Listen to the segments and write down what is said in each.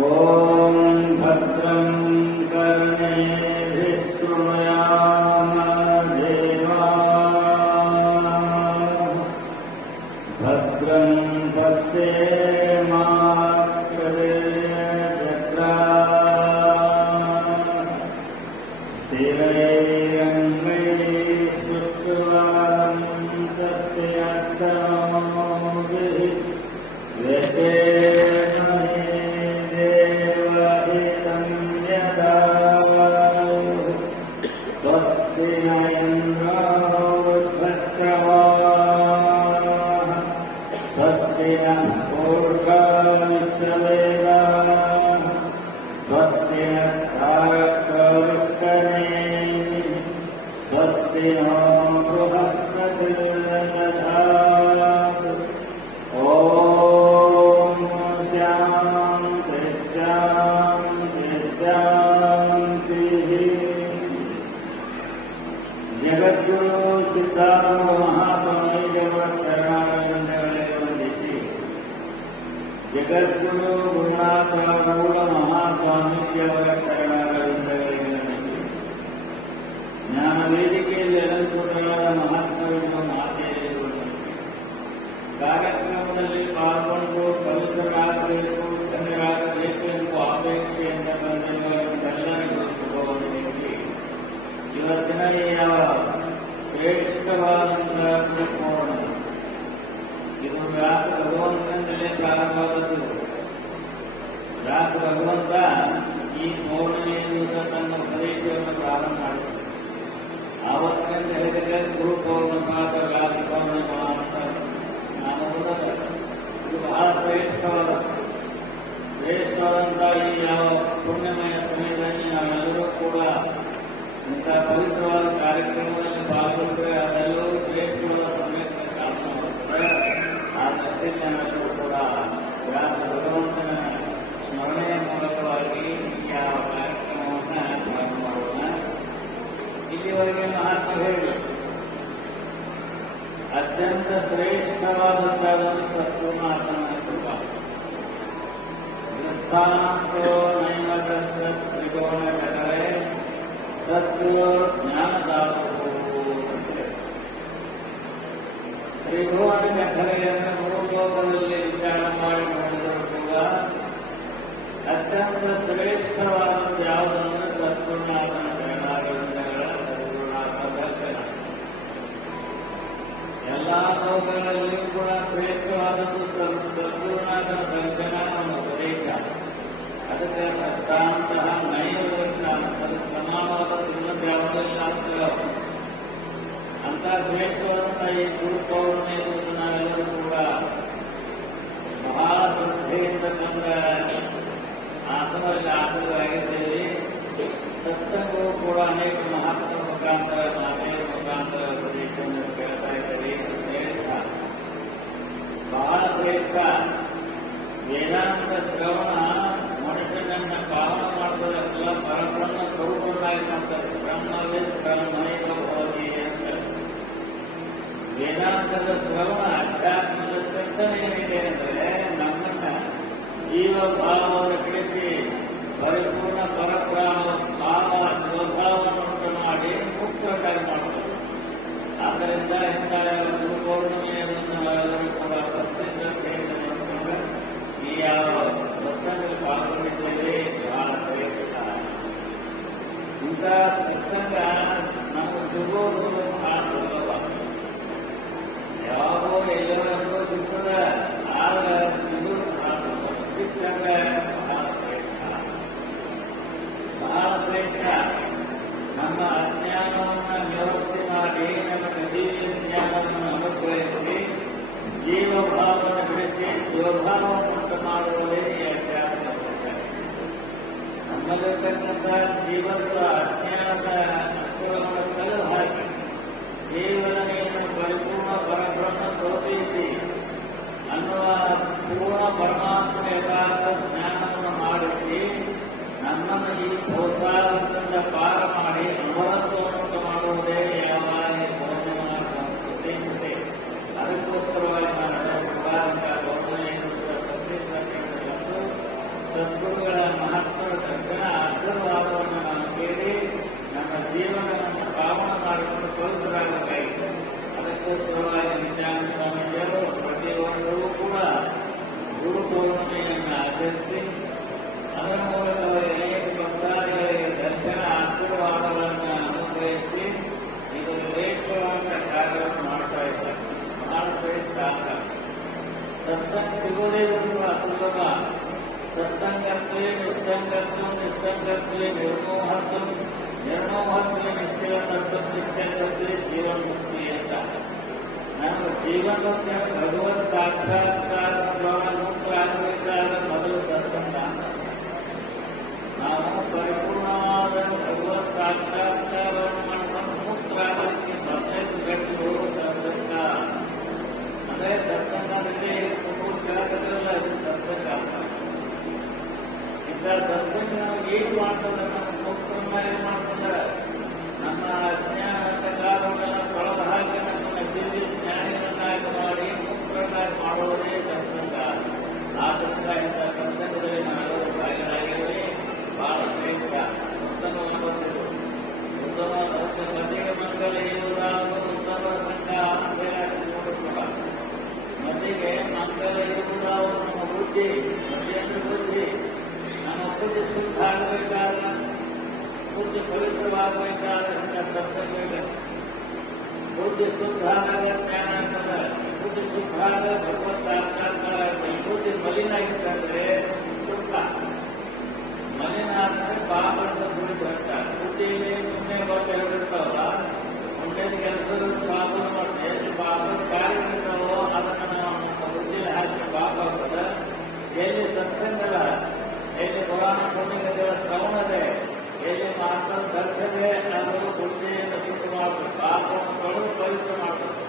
ಓಂ ಭದ್ರಂ ಕರ್ಣೇಭಿಃ ಶೃಣುಯಾಮ ದೇವಾಃ ಭದ್ರಂ ಪಶ್ಯೇಮಾಕ್ಷದೇಜತ್ರಾಃ ಸ್ಥಿರೈರಂಗೈಃ ಸ್ತುತ್ವಾಂತಸ್ಯಾಸ್ತನೋಭಿಃ ವ್ಯಸೇಮಹಿ ದೇವಹಿತಂ ಯದಾಯುಃ ಸ್ವಸ್ತಿ ನ ಇಂದ್ರೋ ವೃದ್ಧಶ್ರವಾಃ ಸ್ವಸ್ತಿ ನಃ ಪೂರ್ವಾ ಮಿತ್ರವೇದಾಃ ಸ್ವಸ್ತಿ ನಸ್ತಾರಕವೃಕ್ಷನೇಮಿಃ ಸ್ವಸ್ತಿ ನೋ ಬೃಹಸ್ಪತಿರ್ದಧಾತು ಓಂ ಶಾಂತಿ ಶಾಂತಿ ಶಾಂತಿಃ. ಜಗದ್ಗುರು ಸಿದ್ಧಾರೂಢ ಮಹಾಸ್ವಾಮೀಜಿಯವರ ಶರಣಾಗತಗಳೇ ವಂದಿಸಿ, ಜಗದ್ಗುರು ಗುರುನಾಥ ಮೂಲ ಮಹಾಸ್ವಾಮೀಜಿಯವರ ಶರಣಾಗತಗಳೇ ವಂದಿಸಿ, ಜ್ಞಾನ ವೇದಿಕೆಯಲ್ಲಿ ಅಲಂಕೃತವಾದ ಮಹಾತ್ಮರೆಂಬ ಮಾತೆಯನ್ನು ವಂದಿಸಿ, ಕಾರ್ಯಕ್ರಮದಲ್ಲಿ ಪಾಲ್ಗೊಂಡು ಪವಿತ್ರರಾಗಬೇಕು, ಧನ್ಯರಾಗಬೇಕು ಎಂಬ ಅಪೇಕ್ಷೆಯಿಂದ ಬಂದಿರುವವರೆಲ್ಲರಿಗೂ ಶುಭವನ್ನು. ಇವತ್ತಿನ ಈ ಶ್ರೇಷ್ಠವಾದಂತಹ ಗುರುಪೂರ್ಣ, ಇದು ವ್ಯಾಸ ಭಗವಂತನಿಂದಲೇ ಪ್ರಾರಂಭವಾದದ್ದು. ವ್ಯಾಸ ಭಗವಂತ ಈ ಪೌರ್ಣಿಮೆಯಿಂದ ತನ್ನ ಉಪದೇಶವನ್ನು ಪ್ರಾರಂಭ ಮಾಡಿದರು. ಆವತ್ತಿನಿಂದ ಹೇಳಿದರೆ ಗುರು ಪೌರ್ಣಮಾದ ವ್ಯಾಸ ಪೌರ್ಣಿಮಾ ಅಂತ ನಾನು ಓದಲ್ಲ. ಇದು ಬಹಳ ಶ್ರೇಷ್ಠವಾದಂತಹ ಈ ಯಾವ ಪುಣ್ಯಮಯ ಸಮಯದಲ್ಲಿ ನಾವೆಲ್ಲರೂ ಕೂಡ ಇಂಥ ಪವಿತ್ರವಾದ ಕಾರ್ಯಕ್ರಮದಲ್ಲಿ ಪಾಲ್ಗೊಂಡ್ರೆ ಅದೆಲ್ಲವೂ ಶ್ರೇಷ್ಠವಾದ ಸಮಯಕ್ಕೆ ಕಾರಣವಾಗುತ್ತದೆ. ಆ ದೃಷ್ಟಿಯಿಂದ ನಾವೆಲ್ಲರೂ ಕೂಡ ವ್ಯಾಸ ಭಗವಂತನ ಸ್ಮರಣೆಯ ಮೂಲಕವಾಗಿ ಯಾವ ಕಾರ್ಯಕ್ರಮವನ್ನು ಪ್ರಾರಂಭ ಮಾಡೋಣ. ಇಲ್ಲಿವರೆಗೆ ಮಹಾತ್ಮ ಹೇಳಿದರು, ಅತ್ಯಂತ ಶ್ರೇಷ್ಠವಾದಂತಹ ಸತ್ಪೂರ್ಣ ಆತ್ಮನ ಕೃಪಾ ಗೃಹಸ್ಥಾನಂತೋ ನೈಮತಸ್ಯ ತ್ರಿಕೋಣ ಕಟರೆ ಸತ್ವ ಜ್ಞಾನದಾತು. ತ್ರಿಭುವನ ಕಥೆಯನ್ನು ಮೂಲೋಕದಲ್ಲಿ ವಿಚಾರ ಮಾಡಿ ನೋಡಿದರೂ ಕೂಡ ಅತ್ಯಂತ ಶ್ರೇಷ್ಠವಾದ ಯಾವುದಂದ್ರೆ ಸತ್ಪೂರ್ಣಾತ್ಮನ ಶರಣಾಗತಗಳ ಸದ್ಗುರುನಾಥ ದರ್ಶನ. ಎಲ್ಲ ಲೋಕಗಳಲ್ಲಿಯೂ ಕೂಡ ಶ್ರೇಷ್ಠವಾದದ್ದು ಸದ್ಗುರುನಾಥನ ದರ್ಶನ ನಮ್ಮ ಉಪದೇಶ. ಅದಕ್ಕೆ ಸತ್ತಾಂತಹ ನೈವ ಅದು ಸಮಾನವಾದ ಇನ್ನೊಂದು ಯಾವುದಿಲ್ಲ ಅಂತಲೋ ಅಂತ ಶ್ರೇಷ್ಠವಾದಂತಹ ಈ ಗುರು ಪೌರ್ಣಿಮೆ ನಾವೆಲ್ಲರೂ ಕೂಡ ಬಹಳ ಶ್ರದ್ಧೆಯಿಂದ ಬಂದ ಆಸನದಲ್ಲಿ ಆಸನರಾಗಿದ್ದೇವೆ. ಸತ್ಸಂಗವು ಕೂಡ ಅನೇಕ ಮಹಾತ್ಮರ ಮುಖಾಂತರ ಮಾತೆಯ ಮುಖಾಂತರ ಉಪದೇಶವನ್ನು ಕೇಳ್ತಾ ಇದ್ದೇವೆ. ಬಹಳ ಶ್ರೇಷ್ಠ ವೇದಾಂತ ಶ್ರವಣ ಮನುಷ್ಯನನ್ನ ಪಾವನ ಮಾಡುವುದಲ್ಲ, ಪರಬ್ರಹ್ಮ ಸ್ವರೂಪವಾಗಿ ಮಾಡ್ತಾರೆ. ಬ್ರಹ್ಮವೇ ಬ್ರಹ್ಮೈವ ಭವತಿ ಅಂತ ವೇದಾಂತದ ಶ್ರವಣ ಅಧ್ಯಾತ್ಮದ ಚಿಂತನೆ ಏನಿದೆ ಅಂದರೆ ನಮ್ಮನ್ನ ಜೀವ ಭಾವವನ್ನು ತಿಳಿಸಿ ಪರಿಪೂರ್ಣ ಪರಬ್ರಹ್ಮ ಭಾವ ಸ್ವಭಾವವನ್ನು ಉಂಟು ಮಾಡಿ ಮುಕ್ತವಾಗಿ ಮಾಡುತ್ತದೆ. ಆದ್ದರಿಂದ ಇಂಥ ಗುರು ಪೌರ್ಣಿಮೆಯನ್ನು ನಾವೆಲ್ಲರೂ ಕೂಡ ಭಕ್ತಿ ಶ್ರದ್ಧೆಯಿಂದ ನೋಡಿಕೊಂಡು ಈ ಯಾವ ಸತ್ಸಂಗದಲ್ಲಿ ಪಾಲ್ಗೊಂಡಿದ್ದೇವೆ. ಬಹಳ ಶ್ರೇಷ್ಠ ಇಂಥ ಸತ್ಸಂಗ ನಮಗೆ ಸಿಗೋದು ಕಾಣುತ್ತಲ್ಲ. ಯಾವಾಗೋ ಎಲ್ಲರನ್ನೂ ಸಿಗ್ತದೆ, ಆದರೆ ಸಿಗೋದು ಕಾಣುತ್ತಲ್ಲ. ಸತ್ಸಂಗ ಬಹಳ ಶ್ರೇಷ್ಠ. ನಮ್ಮ ಅಜ್ಞಾನವನ್ನು ವ್ಯವಸ್ಥೆ ಮಾಡಿ ನಮ್ಮ ಗದೀಯ ಜ್ಞಾನವನ್ನು ಅನುಗ್ರಹಿಸಿ ಜೀವಭಾವವನ್ನು ಬೆಳೆಸಿ ಶಿವಭಾವವನ್ನು ಉಂಟು ಮಾಡುವುದೇ ಈ ಅಧ್ಯಾತ್ಮ. ನಮ್ಮಲ್ಲಿರ್ತಕ್ಕಂಥ ಜೀವನದ ಅಜ್ಞಾನದ ಅನುಕೂಲವನ್ನು ಕಳೆದು ಹಾಕಿ ಜೀವನವನ್ನು ಪರಿಪೂರ್ಣ ಪರಬ್ರಹ್ಮ ಸ್ವರೂಪಿಸಿ ಅನ್ನುವ ಪೂರ್ಣ ಪರಮಾತ್ಮ ಯಥಾರ್ಥ ಜ್ಞಾನವನ್ನು ಮಾಡಿಸಿ ನಮ್ಮನ್ನು ಈ ಪ್ರೋತ್ಸಾಹದಿಂದ ಪಾರ ಮಾಡಿ ಅಮರತ್ವವನ್ನು ಮಾಡುವುದೇ ಯಾವ ಪೌರ್ಣಿಮಾ ಸಂಸ್ಕೃತಿ. ಅದಕ್ಕೋಸ್ಕರವಾಗಿ ನಾನು ಸದ್ಗುರುಗಳ ಮಹತ್ವದ ದರ್ಶನ ಆಶೀರ್ವಾದವನ್ನು ನಾವು ಕೇಳಿ ನಮ್ಮ ಜೀವನವನ್ನು ಪಾವನ ಮಾಡಿಕೊಂಡು ಪವಿತ್ರರಾಗಬೇಕಾಗಿದೆ. ಅದಕ್ಕೋಸ್ಕರವಾಗಿ ನಿತ್ಯಾನಂದ ಸ್ವಾಮೀಜಿಯವರು ಪ್ರತಿಯೊಂದರೂ ಕೂಡ ಗುರು ಪೌರ್ಣಿಮೆಯನ್ನು ಆಚರಿಸಿ ಅದರ ಮೂಲಕ ಅನೇಕ ಭಕ್ತಾದಿಗಳಿಗೆ ದರ್ಶನ ಆಶೀರ್ವಾದಗಳನ್ನು ಅನುಗ್ರಹಿಸಿ ಇದು ಶ್ರೇಷ್ಠವಾದ ಕಾರ್ಯವನ್ನು ಮಾಡ್ತಾ ಇದ್ದಾರೆ. ಬಹಳ ಶ್ರೇಷ್ಠ ಸತ್ಸಂಗ ಸಿಗುವುದೇ ಒಂದು ಅಸುಲಭ. ಸತ್ಸಂಗತ್ವೇ ನಿಸ್ಸಂಗತ್ವ ನಿಸ್ಸಂಗತ್ವೇ ನಿರ್ಮೋಹತ್ವ ನಿರ್ಮೋಹತ್ವೇ ನಿಶ್ಚಯ ತತ್ವನಿಶ್ಚಯತ್ವೇ ಜೀವನ್ಮುಕ್ತಿ ಅಂತ. ನಾನು ಜೀವನ್ಮುಕ್ತಿ ಭಗವತ್ ಸಾಕ್ಷಾತ್ಕಾರ ಮುಕ್ತ ಆಗಬೇಕಾದ ಮೊದಲು ಸತ್ಸಂಗ. ನಾವು ಪರಿಪೂರ್ಣವಾದ ಭಗವತ್ ಸಾಕ್ಷಾತ್ಕಾರವನ್ನು ಮಾಡ್ಕೊಂಡು ಮುಕ್ತರಾಗಲಿಕ್ಕೆ 15 ಗಂಟೆಗಳು ಸತ್ಸಂಗ. ಅಂದರೆ ಸತ್ಸಂಗದಲ್ಲಿ ಕೆಳಗಲ್ಲ ಅದು ಸತ್ಸಂಗ. ಇಂಥ ಸತ್ಸಂಗ ನಾವು ಏನು ಮಾಡ್ತದೆ ನಮ್ಮ ಮುಕ್ತರನ್ನಾಗಿ ಮಾಡ್ತಂದ್ರೆ ನಮ್ಮ ಅಜ್ಞಾನ ಕಾಲಗಳನ್ನು ತೊಳೆದ ಹಾಗೆ ನಮ್ಮನ್ನು ದಿವ್ಯ ಜ್ಞಾನಿಗಳನ್ನಾಗಿ ಮಾಡಿ ಮುಕ್ತರನ್ನಾಗಿ ಮಾಡುವುದೇ ಸತ್ಸಂಗ. ಆದ್ದರಿಂದ ಇಂಥ ಸತ್ಸಂಗದಲ್ಲಿ ನಾವೆಲ್ಲರೂ ಭಾಗಿಯಾಗಿರುವೆ. ಬಹಳ ಶ್ರೇಷ್ಠ ಉತ್ತಮವಾದದ್ದು. ಉತ್ತಮ ಮಧ್ಯೆ ಮಂಗಲ ಇರುವುದಾದರೂ ಉತ್ತಮ ಸಂಘ ನೋಡುತ್ತಲ್ಲ. ಮಧ್ಯೆಗೆ ಮಂಗಲ ಇರುವುದಾದರೂ ನಮ್ಮ ಬುದ್ಧಿ ಮಧ್ಯೆಯನ್ನು ಬುದ್ಧಿ ನಮ್ಮ ಬುದ್ಧಿ ಶುದ್ಧ ಆಗಬೇಕಾದ ಬುದ್ಧಿ ಪವಿತ್ರವಾಗಬೇಕಾದ ಸತ್ಸಂಗ. ಬುದ್ಧಿ ಶುದ್ಧ ಆದಾಗ ಜ್ಞಾನ ಆಗ್ತದೆ. ಬುದ್ಧಿ ಶುದ್ಧ ಆಗ ಭಗವತ್ ಸಾಕ್ಷಾತ್ಕಾರ. ಬುದ್ಧಿ ಮಲಿನ ಆಗಿತ್ತಂದ್ರೆ ದುಃಖ. ಮಲಿನ ಆದ್ರೆ ಪಾಪದ ಗುರಿ ಬರ್ತಾರೆ. ಬುದ್ಧಿಯಲ್ಲಿ ಮುಂದೆ ಬರ್ತಾ ಹೇಳಿರ್ತಾವಲ್ಲ, ಮುಂದೆ ಕೆಲಸದ ಪಾಪ ಮಾಡ್ತಾರೆ. ಎಲ್ಲಿ ಪಾಪದ ಕಾರ್ಯಗಳಿರ್ತಾವೋ ಅದನ್ನು ನಾವು ನಮ್ಮ ಬುದ್ಧಿಯಲ್ಲಿ ಹಾಕಿ ಪಾಪ ಆಗ್ತದೆ. ಎಲ್ಲಿ ಸತ್ಸಂಗದ, ಎಲ್ಲಿ ಪುರಾಣ ಪುಣ್ಯಗಳ ಶ್ರವಣದೆ, ಎಲ್ಲಿ ಮಾತ್ರ ದರ್ಶನೆ ಅದು ಬುದ್ಧಿಯನ್ನು ಶುದ್ಧ ಮಾಡಬೇಕು. ಪಾಪವನ್ನು ತೊಳೆದು ಪವಿತ್ರ ಮಾಡಬೇಕು.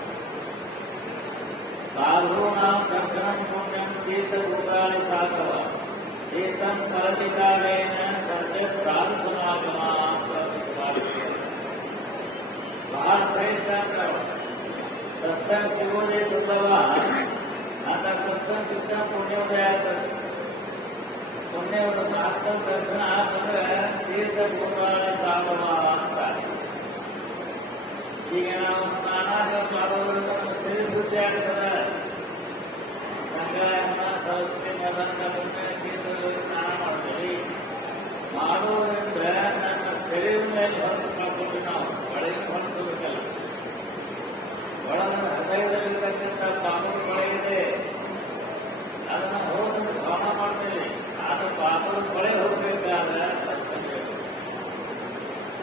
ಸಾಧೂನಾಂ ದರ್ಶನಂ ಪುಣ್ಯಂ ತೀರ್ಥಭೂತಾನಿ ಸಾಧವ ಏತಂ ಫಲವಿಕಾರೇಣ ಸತ್ಯ ಸಾಧು ಸಮಾಗಮ. ಬಹಳ ಶ್ರೇಷ್ಠ ಸತ್ಸಂಗ ಸಿಗೋದೇ ದುರ್ಲಭ. ಅಂತ ಸತ್ಸಂಗ ಸಿಕ್ಕ ಪುಣ್ಯೋದಯ ಆಗ್ತದೆ. ಪುಣ್ಯದ ಆತ್ಮ ದರ್ಶನ ಆತಂದ್ರೆ ತೀರ್ಥಭೂತಾನಿ ಸಾಧವ ಅಂತ. ಈಗ ನಾವು ಸ್ನಾನ ಮಾಡೋದ್ರಿಂದ ನಮ್ಮ ಶರೀರ ಶುದ್ಧಿ ಆಗ್ತದೆ. ಗಂಗಾಯಮ್ಮ ಸರಸ್ವತಿ ಸ್ನಾನ ಮಾಡ್ತೀವಿ. ಮಾಡುವುದರಿಂದ ನನ್ನ ಶರೀರ ಮೇಲೆ ಹೊರತು ಮಾಡ್ಕೊಂಡು ನಾವು ಒಳಗೆ ಹೊರಸಬೇಕಲ್ಲ. ಒಳಗ ಹೃದಯದಲ್ಲಿರ್ತಕ್ಕಂಥ ಪಾಪದ ಕೊಳೆಯಿದೆ, ಅದನ್ನು ಹೋಗಿ ಭಾವನ ಮಾಡ್ತೇವೆ. ಆದ ಪಾಪದ ಕೊಳೆ ಹೋಗಬೇಕಾದ್ರೆ ಸತ್ಸಂಗ.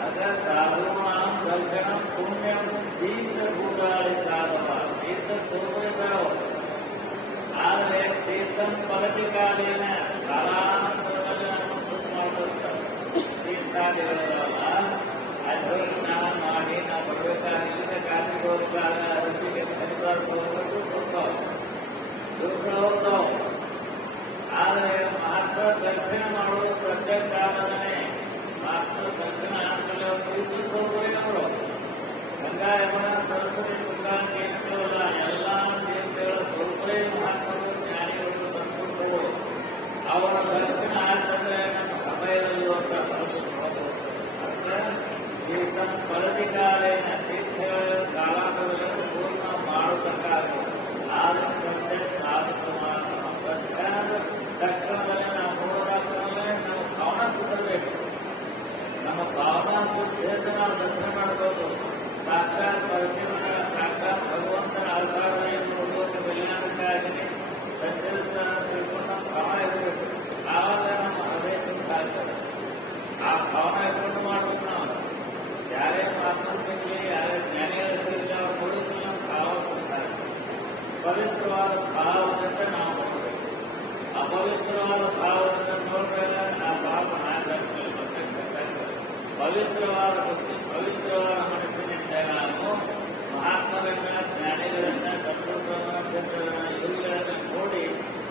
ಅದ ಸಾಧೂನಾಂ ದರ್ಶನ ಪುಣ್ಯಂ ತೀರ್ಥಭೂತಾನಿ ಸಾಧವ. ತೀರ್ಥ ಸ್ವರೂಪಗಳು. ಆದರೆ ತೀರ್ಥಂ ಫಲವಿಕಾಲೇನ ಕಾಲಾನಂತರದಲ್ಲಿ ನಾವು ಶುದ್ಧ ಮಾಡ್ಕೊಳ್ತಾರೆ. ತೀರ್ಥಾದಿಗಳಲ್ಲ ಅದು ಸ್ನಾನ ಮಾಡಿ ನಾವು ಬರಬೇಕಾಗಿಲ್ಲ. ಕಾಸಿಗೆ ಹೋಗ್ಬೇಕಾಗ ರುಚಿಗೆ ಹರಿದಾರ ಹೋಗ್ಬೇಕು ಹೋಗ್ತಾವ. ಆದರೆ ಮಾತ್ರ ದರ್ಶನ ಮಾಡುವುದು ಸತ್ಯ ಕಾಲದನೆ. ಮಾತ್ರ ದರ್ಶನ ಆದ್ಮೇಲೆ ಪ್ರೀತಿ ಸೌಕರ್ಯಗಳು ಗಂಗಾ ಯಮುನಾ ಸರಸ್ವತಿ ತುಂಗಾ ತೀರ್ಥವಲ್ಲ ಎಲ್ಲ ತೀರ್ಥಗಳ ಸೌಕರ್ಯ ಮಹಾತ್ಮರು ಜ್ಞಾನಿಗಳು ತಂದುಕೊಂಡು ಅವರ ದರ್ಶನ ಆದ್ರೆ ನಮ್ಮ ಹೃದಯದಲ್ಲಿರುವಂತ ತೀರ್ಥ ಫಲವಿಕಾಲೇನ ತೀರ್ಥಗಳ ಕಾಲಾಂತರಗಳನ್ನು ಪೂರ್ಣ ಮಾಡತಕ್ಕಾಗ ಆದ ಸತ್ಯ ಸಾಧು ತಕ್ಷಣದಲ್ಲಿ ನಾವು ನೋಡೋದಾಗ್ತದೆ. ನಾವು ಭಾವನಾ ಸುತ್ತಬೇಕು. ನಮ್ಮ ಭಾವನಾ ಸುತ್ತ ನಾವು ದರ್ಶನ ಮಾಡಬಹುದು. ಸಾಕ್ಷಾತ್ ಪರಶಿವನ ಸಾಕ್ಷಾತ್ ಭಗವಂತನ ಅವತಾರವನ್ನು ನೋಡುವ ಕಲ್ಯಾಣಕ್ಕಾಗಿ ಸಂಚರಿಸ ತಿಳ್ಕೊಂಡು ನಮ್ಮ ಭಾವನೆ ಇರಬೇಕು. ಆವಾಗ ನಮ್ಮ ಹೃದಯ ಶುದ್ಧ ಆಗ್ತದೆ. ಆ ಭಾವನೆ ಇಟ್ಕೊಂಡು ಮಾಡಬೇಕು. ನಾವು ಯಾರೇ ಮಾತನಾಡಲಿ, ಯಾರೇ ಜ್ಞಾನಿಗಳ ಸಿಗಲಿ, ಅವ್ರು ಕೊಡುತ್ತೆ ನಮ್ಮ ಭಾವ ಶುದ್ಧ ಆಗ್ತದೆ. ಪವಿತ್ರವಾದ ಭಾವದಿಂದ ನಾವು ನೋಡಬೇಕು. ಅಪವಿತ್ರವಾದ ಭಾವದಿಂದ ನೋಡಿದಾಗ ಆ ಭಾವ ನಾಶಾಗ್ತದೆ. ಪವಿತ್ರವಾದ ಬುದ್ಧಿ, ಪವಿತ್ರವಾದ ಮನಸ್ಸಿನಿಂದ ನಾವು ಮಹಾತ್ಮರನ್ನ, ಜ್ಞಾನಿಗಳನ್ನ, ಸಂತೋಷಗಳನ್ನ, ಇವುಗಳನ್ನ ನೋಡಿ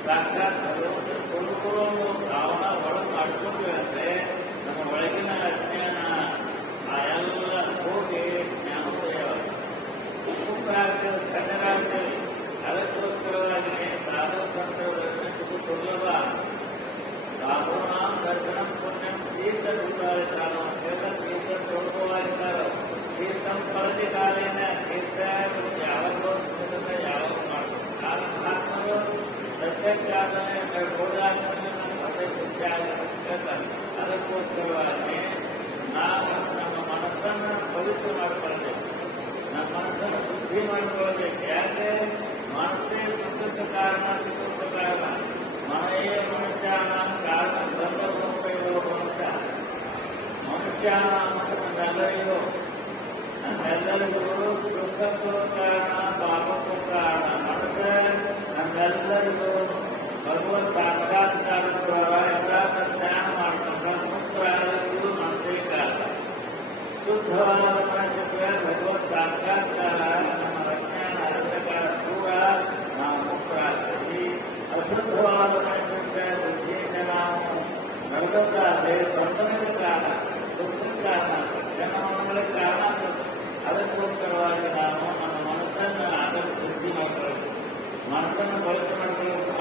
ಸಾಕ್ಷಾತ್ ಭಗವಂತನ ಸ್ವರೂಪವನ್ನು ಭಾವನ ಒಳಗೆ ಮಾಡ್ಕೊಂಡ್ವಿ ಅಂದ್ರೆ ನಮ್ಮ ಒಳಗಿನ ಅಜ್ಞಾನ ಆ ಎಲ್ಲ ಹೋಗಿ ಜ್ಞಾನೋದಯವಾಗಿದೆ. ಮುಕ್ತರಾಗ್ತದೆ, ಖಂಡರಾಗ್ತದೆ. ಅದಕ್ಕೋಸ್ಕರವಾಗಿ ಸಾಧು ಸಂತರನ್ನು ದುರ್ಲಭ. ಸಾಧು ತೀರ್ಥದೂತಾರಿದ್ದಾರೋ ತೀರ್ಥ ಸ್ವರೂಪವಾಗಿದ್ದಾರೋ ತೀರ್ಥಂ ಫಲತಿ ಕಾಲೇನ ತೀರ್ಥ ಯಾವಾಗಲೂ ಯಾವಾಗ ಮಾಡ್ತಾರೆ ಕಾಲ ಮಹಾತ್ಮರು ಸತ್ಯಕ್ಕಾದನೆ ಗೋದಾಚರಣೆ ಅದಕ್ಕೋಸ್ಕರವಾಗಿ ನಾವು ನಮ್ಮ ಮನಸ್ಸನ್ನು ಪವಿತ್ರ ಮಾಡಿಕೊಳ್ಬೇಕು, ನಮ್ಮ ಮನಸ್ಸನ್ನು ಶುದ್ಧಿ ಮಾಡಿಕೊಳ್ಬೇಕು. ಯಾಕೆ ಮನಸ್ಸೇ ಸುಖಕ್ಕೆ ಕಾರಣ, ಸುಖಕ್ಕೆ ಕಾರಣ. ಮನೆಯೇ ಮನುಷ್ಯ ಕಾರಣ ಬ್ರಹ್ಮರೂಪೈರೋ ಮನುಷ್ಯ ಮನುಷ್ಯ ನಮ್ಮೆಲ್ಲರಿಗೂ ಸುಖಕ್ಕೂ ಕಾರಣ, ಪಾಪಕ್ಕೂ ಕಾರಣ. ಮನಸ್ಸೇ ನಮ್ಮೆಲ್ಲರಿಗೂ ಭಗವತ್ ಸಾಕ್ಷಾತ್ಕಾರ ಎಲ್ಲ ಜ್ಞಾನ ಮಾಡ್ಕೊಂಡ್ರೆ ಮುಕ್ತರಾಗಲು ಮನಸ್ಸೇ ಕಾರಣ. ಶುದ್ಧವಾದ ಮನಸ್ಸಿಗೆ ಭಗವತ್ ಸಾಕ್ಷಾತ್ಕಾರ ನಮ್ಮ ರಕ್ಷಣೆ ಅಂಧಕಾರ ದೂರ ನಾವು ಮುಕ್ತರಾಗ್ತೀವಿ. ಅಶುದ್ಧವಾದ ಮನಸ್ಸಿಗೆ ಬುದ್ಧಿಯಿಂದ ನಾವು ನಡೆದಾದ್ರೆ ಬಂಧನದ ಕಾರಣ, ದುಃಖದ ಕಾರಣ, ಜನಗಳ ಕಾರಣ. ಅದಕ್ಕೋಸ್ಕರವಾಗಿ ನಾವು ನಮ್ಮ ಮನಸ್ಸನ್ನು ಅದರ ಶುದ್ಧಿ ಮಾಡ್ಕೊಳ್ಬೇಕು. ಮನಸ್ಸನ್ನು ಬಳಕೆ ಮಾಡ್ಕೊಳ್ಳೋದು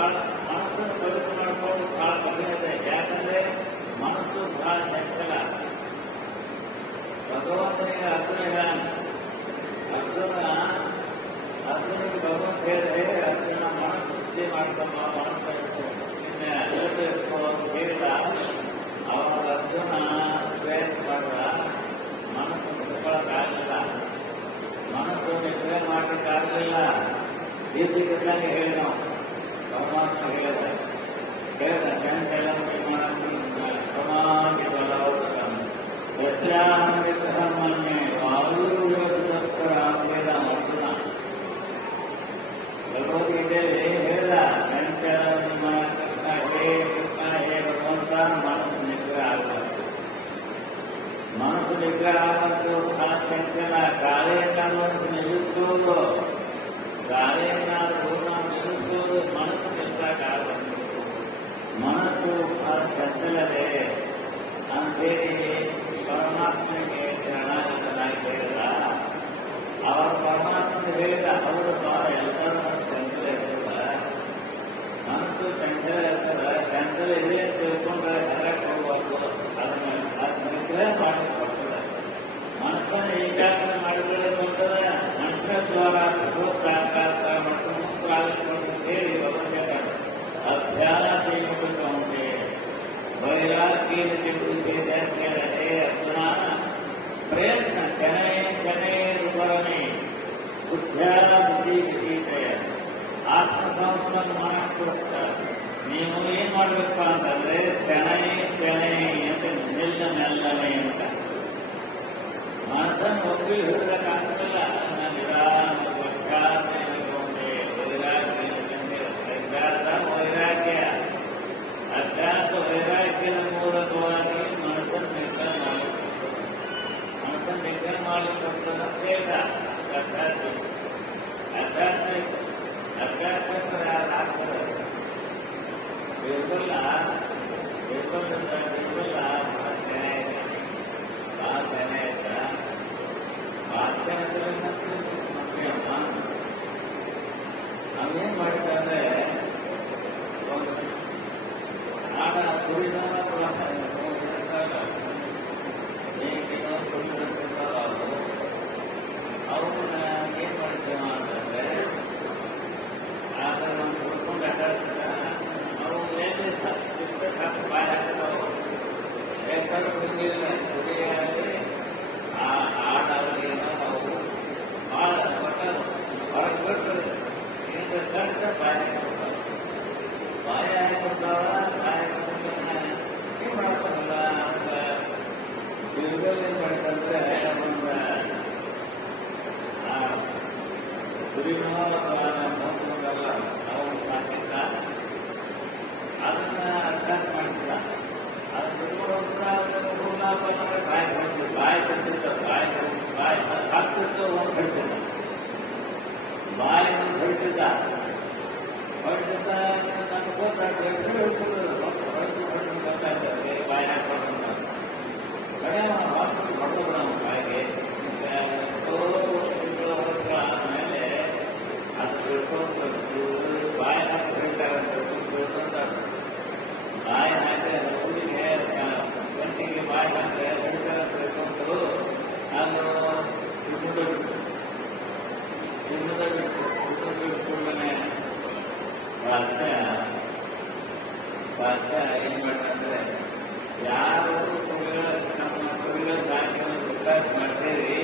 ಮನಸ್ಸನ್ನು ಬಳಕೆ ಮಾಡ್ಕೊಳ್ಳೋದು ಬಹಳ ಕಮ್ಮಿ ಇದೆ. ಯಾಕಂದ್ರೆ ಮನಸ್ಸು ಬಹಳ ಚಂಚಲ. ಭಗವಂತನಿಗೆ ಅರ್ಜುನಿಗೆ ಭಗವಂತ ಹೇಳಿದ್ರೆ ಅರ್ಜುನ ಮನಸ್ಸು ಶುದ್ಧಿ ಮಾಡ್ಕೊಂಡ ಮನಸ್ಸು ಹೇಳಿದ. ಅವಾಗ ಅರ್ಜುನ ಪ್ರಯತ್ನ ಮಾಡಿದ, ಮನಸ್ಸು ಮುಟ್ಕೊಳ್ಳೋಕ್ಕಾಗಲಿಲ್ಲ, ಮನಸ್ಸು ನಿಗ್ರಹ ಮಾಡಲಿಕ್ಕಾಗಲಿಲ್ಲ. ರೀತಿಗೆ ಹೇಳಿ ನಾವು ಪರಮಾತ್ಮ ಹೇಳಿದ ಚಂಚಲ ಸಮಾಜ ಮೊನ್ನೆ ವಾಯುಸ್ಕರ ವೇದ ಅರ್ಜುನ ಭಗವದ್ಗೀತೆಯಲ್ಲಿ ಹೇಳಿದ ಚಂಚಲ ಕೃಷ್ಣ ಹೇ ಭಗವಂತ ಮನಸ್ಸು ನಿಗ್ರಹ ಆಗಬೇಕು. ಮನಸ್ಸು ನಿಗ್ರಹ ಆಗಬೇಕು. ಬಹಳ ಚಂಚಲ. ಗಾಳಿಯನ್ನಾದರೂ ನಿಲ್ಲಿಸುವುದು, ಗಾಳಿಯನ್ನಾದರೂ ನಾವು ನಿಲ್ಲಿಸುವುದು ಮನಸ್ಸು ನಿಲ್ಲಿಸಕ್ಕಾಗಬೇಕು. ಮನಸ್ಸು ಬಹಳ ಚಂಚಲವೇ ಅಂತೇಳಿ ಪರಮಾತ್ಮನಿಗೆ ಶರಣಾಗತನಾಗಿ ಹೇಳಿದ. ಅವರ ಪರಮಾತ್ಮನಿಗೆ ಹೇಳಿದ, ಅವರು ಎಲ್ಲರೂ ಚಂಚಲ ಇರ್ತದ, ಮನಸ್ಸು ಚಂಚಲ ಇರ್ತದ. ಚಂಚಲ ಇದೆ ಅಂತ ತಿಳ್ಕೊಂಡ್ರೆ ಹೊರಗೆ ಹೋಗ್ಬಾರ್ದು. ಅದನ್ನ ನಿಗ್ರಹ ಮಾಡಲಿಕ್ಕೆ ಬರ್ತದೆ. ಮನಸ್ಸನ್ನು ಏಕಾಗ್ರ ಮಾಡಿಕೊಳ್ಳೋದು ಮನುಷ್ಯ ದ್ವಾರ ಭಗವತ್ಸಾಕಾರ ಮತ್ತು ಮುಕ್ತರಾಗಲಿಕ್ಕೆ ಹೇಳಿ ಭಗವಂತ ಅಭ್ಯಾಸ ಉಂಟೆ ವೈರಾಗ್ಯ ಹೇ ಅರ್ಜುನ ಪ್ರಯತ್ನ ಶನೈ ರೂಪರಮೆ ಬುದ್ಧಿ ವಿಧೀತೆಯ ಆತ್ಮಸಂಸ್ಥಾನ ಮಾಡಕ್ಕೆ ನೀವು ಏನ್ ಮಾಡ್ಬೇಕು ಅಂತಂದ್ರೆ ಶನೈ ಅಂತ ಮೆಲ್ಲನೆ ಅಂತ ಮನಸ್ಸನ್ನು ಒಬ್ಬರು ಹಿಡಿದಕ್ಕಾಗ್ತಿಲ್ಲ. ಅಭ್ಯಾಸ ವೈರಾಗ್ಯದ ಮೂಲಕವಾಗಿ ಮನಸ್ಸನ್ನು ನಿಗ್ರಹ ಮಾಡಬೇಕು. ಮನಸ್ಸನ್ನು ನಿಗ್ರಹ ಮಾಡಲಿಕ್ಕೆ ಅಭ್ಯಾಸ ಆಗ್ತದೆ. ಬಿರ್ಬಲ್ಲ ನಾವೇನ್ ಮಾಡಿದ್ರೆ ಒಂದು ಆಡ ಕುರಿನ ಅವ್ರನ್ನ ಏನ್ ಮಾಡ್ತೇವ ಅಂತಂದ್ರೆ ಆಗ ನಾವು ಹುಡ್ಕೊಂಡು ಅವು ಏನಿಲ್ಲ ಹಾಕಿ ಬಾಯಿ ಹಾಕಿದವು ಯಾಕಂದ್ರೆ ಹುಡುಗಿಲ್ಲ ಕುರಿಯಾಗಿ ಆ ಆಡಲ್ಲಿ ನಾವು ಭಾಳ ಹೊರಗೆ ಬಿಡ್ತದೆ. ಇದು ಕಷ್ಟ ಬಾಯಿ ಹಾಕಿಬಿಡ್ತಾವೆ. ಬಾಯಿ ಹಾಕಿಬಿಡ್ತಾವ. ಬಾಯಿ ಏನ್ ಮಾಡ್ತಾರಲ್ಲ ಅಂತ ಬಿರುಗಲ್ ಏನ್ ಮಾಡ್ತಂದ್ರೆ ಒಂದು ಗುರಿನೋ ಅಥವಾ ನೋಡ್ಕೊಂಡಲ್ಲ ನಾವು ಹಾಕಿದ್ದ ಅದನ್ನ ಅಭ್ಯಾಸ ಮಾಡಿಲ್ಲ. ಅದು ಬಿಟ್ಕೊಂಡು ಬಾಯಿ ಕೊಡ್ತೀವಿ, ಬಾಯಿ ಕೊಡ್ತಿರ್ತಾರೆ, ಬಾಯಿ ಹಾಕ್ತಿರ್ತ ಒಂದು ಹೇಳ್ತಿದ್ದ, ಬಾಯಿ ಒಂದು ಹೇಳ್ತಿದ್ದ ನಮ್ಗೆ ಗೊತ್ತಾಗ್ತದೆ. ಗೊತ್ತಾಗ್ತದೆ ಬಾಯಿ ಹಾಕೊಂಡು ಕಡೆ ಹಾಸ್ಪಿಟಲ್ ಹೊಡೆದ್ರು ನಾವು ಬಾಯಿಗೆ ಆದ್ಮೇಲೆ ಅದು ತಿಳ್ಕೊಂಡು ಬಾಯಿ ಹಾಕಿ ಹೇಳ್ತಾರೆ. ಬಾಯಿ ಹಾಕಿ ಹುಡುಗಿಗೆ ಗಂಟಿಗೆ ಬಾಯಿ ಭಾಷೆ ಏನ್ ಮಾಡ್ತಾರೆ, ಯಾರು ನಮ್ಮ ಕವಿಗಳ ಸಾಹಿತ್ಯವನ್ನು ವಿಕಾಸ ಮಾಡ್ತೇವೆ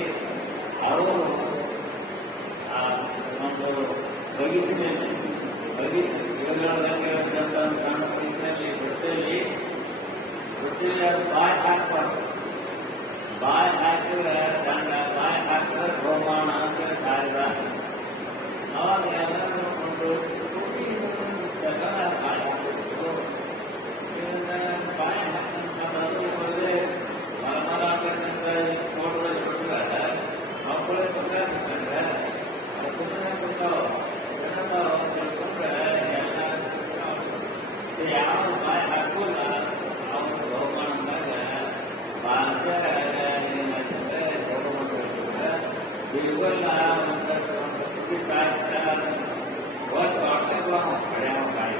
ಅವರು ಆ ಒಂದು ಬಗೀಚಿನಲ್ಲಿ ಗಿಡಗಳಲ್ಲಿ ಸಣ್ಣ ಪೀಸಿನಲ್ಲಿ ಜೊತೆಯಲ್ಲಿ ಅದು ಬಾಯಿ ಹಾಕ್ಬಾರ್ದು. ಬಾಯಿ ಹಾಕಿದ್ರೆ ದಂಡ, ಬಾಯಿ ಹಾಕಿದ್ರೆ ಬಹುಮಾನ ಅಂತ ಸಾರಿದ. ಅವಾಗ ಎಲ್ಲರೂ ಒಂದು ಬಾಯಿ ಹಾಕಬೇಕು. ಬಾಯಿ ಹಾಕಿದ್ರೆ ಮರಮರಾಟದಿಂದ ಫೋಟೋಗಳು ಬಿಟ್ಟರೆ ಮಕ್ಕಳೇ ಬಂದ್ರೆ ಅದು ಸುಮ್ಮನೆ ಬಿಡ್ತಾವ ತಿಳ್ಕೊಂಡ್ರೆ ಎಲ್ಲ ಯಾವ ಬಾಯಿ ಹಾಕೋಲ್ಲ ಅವನು ಬಹುಮಾನದಾಗ ಭಾಷೆ ಇವೆಲ್ಲ ಒಂದು ಆಟಗಳು ಹೊಡೆಯವ ಗಾಡಿ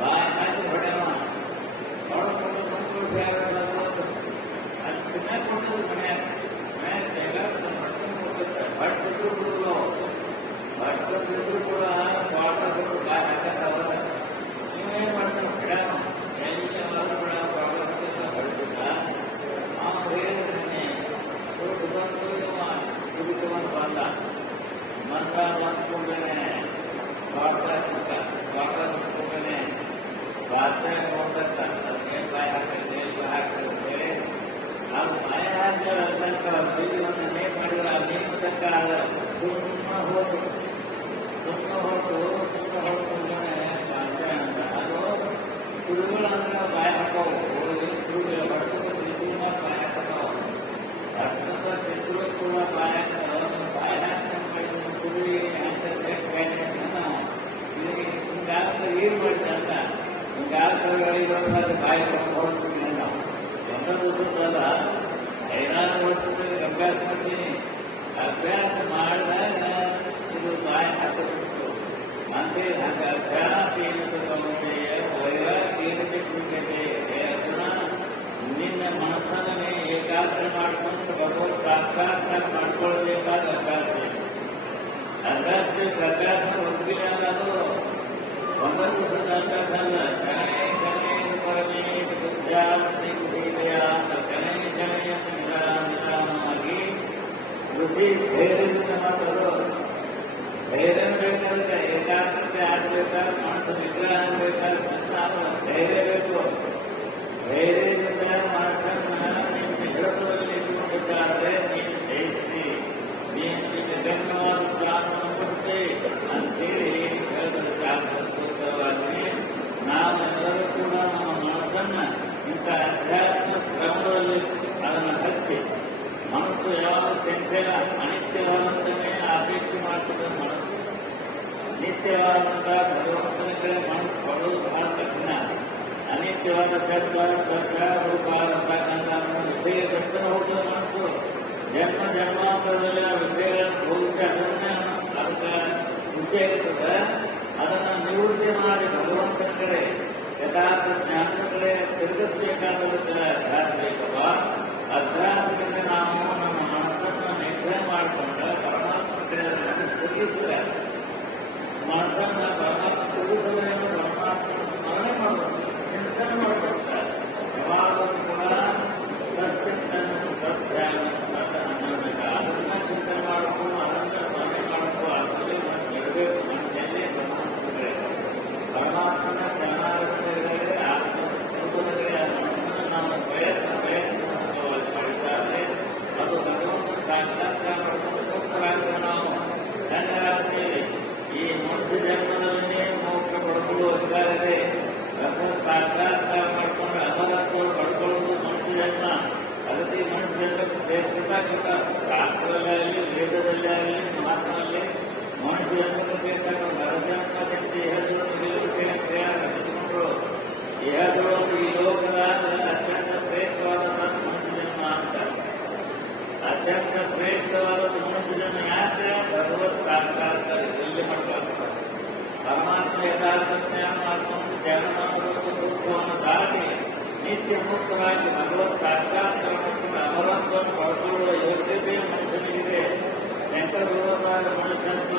ಬಾಯಿ ಹಾಕಿ ಹೊಡೆಯವ ನೋಡ್ಕೊಂಡು ಅದು ತಿನ್ನಾಕ ಕೊಟ್ಟದು ಮನ್ಯಾಗ ಹೊಟ್ಟಿದ್ರು ಬಿಡುದು ಹೊಟ್ಟಿದ್ರು ಕೂಡ ಬಾಟಗಳು ಬಾಯಿ ಹಾಕತ್ತವ. ನೀವೇನ್ ಮಾಡ್ತಾನೆ ಹೊಡೆಯವ ಎಲ್ಲಿ ಅವರು ಬಿಡ ಹೊರಟಿದ್ದ ಅವನು ಹೇಳಿದ್ರೆ ಕುಡಿತುಕೊಂಡು ಬಂದ ಮಂತ್ರ ಬಂದ್ಕೊಂಡೇನೆ ಬಾಟ್ಕೊಂಡೇನೆ ಭಾಷೆ ನೋಡ್ತಕ್ಕ ಅದಕ್ಕೆ ಬಾಯಿ ಹಾಕಿದ್ರೆ ಹಾಕಿದ್ರೆ ಅದು ಬಾಯಿ ಹಾಕಿದ್ರೆ ತನಕ ಬೀಜವನ್ನು ನೇಮ್ ಮಾಡಿದ್ರೆ ಆ ನೇಮ್ ತನಕ ಸುಮ್ಮನೆ ಹೊರಟುಕೊಂಡೇ ಭಾಷೆ ಅಂತ. ಅದು ಕುಡಿಗಳು ಅಂದ್ರೆ ಬಾಯಿ ಹಾಕೋವು ಕುಡಿಗಳು ಹೊರಟು ಬಾಯಿ ಹಾಕೋ ಅರ್ಥದ ಚಿತ್ರ ಕೂಡ ಬಾಯಿ ಏನ್ ಮಾಡ್ತಂತ ಹಿಂಗಾದ ಬಾಯಿ ಹೊರಡ್ತೀನಿ ನಾವು ಒಂದೊಂದು ಏನಾದ್ರು ಹೊರಡ್ತೀನಿ ಅಭ್ಯಾಸ ಮಾಡ್ತೀನಿ. ಅಭ್ಯಾಸ ಮಾಡಿದಾಗ ಇದು ಬಾಯಿ ಹಾಕಬೇಕು ಅಂತೆ. ಹಾಗೆ ಅಭ್ಯಾಸ ಏನಕ್ಕೆ ವೈರಾಗ್ಯ ಏನಕ್ಕೆ ಕುರಿತೈತೆ ನಿನ್ನ ಮನಸ್ಸನ್ನೇ ಏಕಾಗ್ರ ಮಾಡ್ಕೊಂಡು ಭಗವತ್ ಸಾಕ್ಷಾತ್ಕಾರ ಮಾಡ್ಕೊಳ್ಬೇಕಾದ ಅಭ್ಯಾಸ. ಅಭ್ಯಾಸ ಒಪ್ಪಿಗೆ ಅನ್ನೋದು ಒಂಬತ್ತು ದಿವಸದ ಅಭ್ಯಾಸ ಅಲ್ಲ. ಶರಣೆ ಪರಮೇ ಬುದ್ಧಾವತಿ ಕುಟೀರೆಯ ಅಂತ ಶರಣೆಯ ನಿಧಾನವಾಗಿ ಬುದ್ಧಿ ಧೈರ್ಯದಿಂದ ಮಾಡೋದು. ಧೈರ್ಯ ಬೇಕಾದ್ರೆ ಏಕಾಗ್ರತೆ ಆಗಬೇಕಾದ್ರೆ ಮನಸ್ಸು ನಿಗ್ರಹ ಬೇಕಾದ್ರೆ ಸಂತಾನ ಧೈರ್ಯ ಬೇಕು. ಧೈರ್ಯದಿಂದ ಮನಸ್ಸನ್ನ ನಿನ್ನ ಹಿಡಿತದಲ್ಲಿ ಇಟ್ಟುಕೊಂಡಿದ್ದಾದ್ರೆ ನೀನು ಜಯಿಸ್ತಿ, ನೀನು ನಿನ್ನ ಗಣ್ಯವಾದ ಸ್ಥಾನವನ್ನು ಕೊಡ್ತಿ ಅಂತೇಳಿ ಹೇಳಿದ್ರೆ ಶಾಸ್ತ್ರವಾಗಿ ನಾವೆಲ್ಲರೂ ಕೂಡ ನಮ್ಮ ಮನಸ್ಸನ್ನ ಇಂಥ ಅಧ್ಯಾತ್ಮ ಕ್ರಮದಲ್ಲಿ ಅದನ್ನು ಹಚ್ಚಿ ಮನಸ್ಸು ಯಾವಾಗ ಚಂಚಲ ಅನಿತ್ಯವಾದಂತನೇ ಅಪೇಕ್ಷೆ ಮಾಡ್ತದೆ. ಮನಸ್ಸು ನಿತ್ಯವಾದಂಥ ಭಗವಂತನ ಕಡೆ ಮನಸ್ಸು ಪಡೋದು ಬಹಳ ಕಠಿಣ. ಅನಿತ್ಯವಾದ ಶಬ್ದ ಸ್ವರ್ಗ ರೂಪಾದಂತಕ್ಕಂಥ ವಿಷಯ ದರ್ಶನ ಹೋಗುವ ಮನಸ್ಸು ಜನ್ಮ ಜನ್ಮಾಂತರದಲ್ಲಿ ಆ ವಿಷಯಗಳನ್ನು ಭವಿಷ್ಯ ಅದಕ್ಕೆ ವಿಷಯ ಇರ್ತದೆ. ಅದನ್ನು ನಿವೃತ್ತಿ ಮಾಡಿ ಭಗವಂತನ ಕಡೆ ಯಥಾರ್ಥ ಜ್ಞಾನದ ಕಡೆ ತಿರುಗಿಸಬೇಕಾದಕ್ಕೆ ಅಭ್ಯಾಸ ಬೇಕಪ್ಪ. ಅಭ್ಯಾಸದಿಂದ ನಾವು ನಮ್ಮ ಮನಸ್ಸನ್ನು ನಿಗ್ರಹ ಮಾಡಿಕೊಂಡ ಪರಮಾತ್ಮ ಕಡೆ ತಿರುಗಿಸಿದ್ರೆ ಮನಸ್ಸನ್ನ ಪರಮಾತ್ಮ ತಿರುಗಿಸಲೇ ಪರಮಾತ್ಮ ಸ್ಮರಣೆ ಮಾಡಬೇಕು, ಚಿಂತನೆ ಮಾಡಬೇಕು. ಯಾವಾಗಲೂ ಕೂಡ ಸಚ್ಚಿಂತನ ಸತ್ಯಾನ ಅನ್ನಬೇಕು. ಅದನ್ನ ಚಿಂತನೆ ಮಾಡಬೇಕು, ಅದನ್ನ ಸ್ಮರಣೆ ಮಾಡಬೇಕು. ಅದರಲ್ಲಿ ಇರಬೇಕು ಮನಸ್ಸಲ್ಲೇ ಪರಮಾತ್ಮನ ಜ್ಞಾನಾರೇ ಆತ್ಮಸ್ವರೂಪದಲ್ಲಿ ಮನಸ್ಸನ್ನು ನಾವು ಪ್ರಯತ್ನ ಮಾಡಿದ್ದಾರೆ. ಅದು ಭಗವಂತನ ಸಾಕ್ಷಾತ್ಕಾರ ಮಾಡೋದಕ್ಕೋಸ್ಕರ ನಾವು ಧನ್ಯರಾಗ್ತೇವೆ. ಈ ಮನುಷ್ಯ ಜನ್ಮದಲ್ಲೇ ಮೋಕ್ಷ ಪಡ್ಕೊಳ್ಳುವ ಅಧಿಕಾರ ಇದೆ. ಭಗವತ್ ಸಾಕ್ಷಾತ್ಕಾರ ಮಾಡಿಕೊಂಡು ಅಮರತ್ವಗಳು ಪಡ್ಕೊಳ್ಳೋದು ಮನುಷ್ಯ ಜನ್ಮ. ಅದಕ್ಕೆ ಮನುಷ್ಯ ಜನ್ಮಕ್ಕೆ ಸೇರಿಸಬೇಕಾಗಿಲ್ಲ. ಶಾಸ್ತ್ರದಲ್ಲಾಗಲಿ ವೇದದಲ್ಲೇ ಆಗಲಿ ಮಾತಿನಲ್ಲಿ ಮನುಷ್ಯ ಜನ್ಮಕ್ಕೆ ಸೇರಿದಾಗ ನರಜನ್ಮ ವ್ಯಕ್ತಿ ಕ್ರಿಯಾಗೊಂಡು ಇಹದೊಳಗೆ ಈ ಲೋಕದ ಅತ್ಯಂತ ಶ್ರೇಷ್ಠವಾದ ಮನುಷ್ಯ ಜನ್ಮ ಅಂತ. ಅತ್ಯಂತ ಶ್ರೇಷ್ಠವಾದ ಮನುಷ್ಯ ಜನ್ಮ ಯಾಕೆ? ಭಗವತ್ ಸಾಕ್ಷಾತ್ಕಾರ ಇಲ್ಲಿ ಮಾಡಬೇಕು. ಪರಮಾತ್ಮ ಯಥಾರ್ಥ ಜ್ಞಾನ ಮಾಡ್ಕೊಂಡು ಜಗನ್ನಾಥವನ್ನು ದಾಟಿ ನಿತ್ಯ ಮುಕ್ತವಾಗಿ ಭಗವತ್ ಸಾಕ್ಷಾತ್ಕಾರ ಮಾಡ್ಕೊಂಡು ಅಮರತ್ವವನ್ನು ಪಡೆದುಕೊಳ್ಳುವ ಯೋಗ್ಯತೆ ಮನುಷ್ಯನಿಗಿದೆ. ಶಂಕರ ಗುರುವಾದ ಮನುಷ್ಯತ್ವ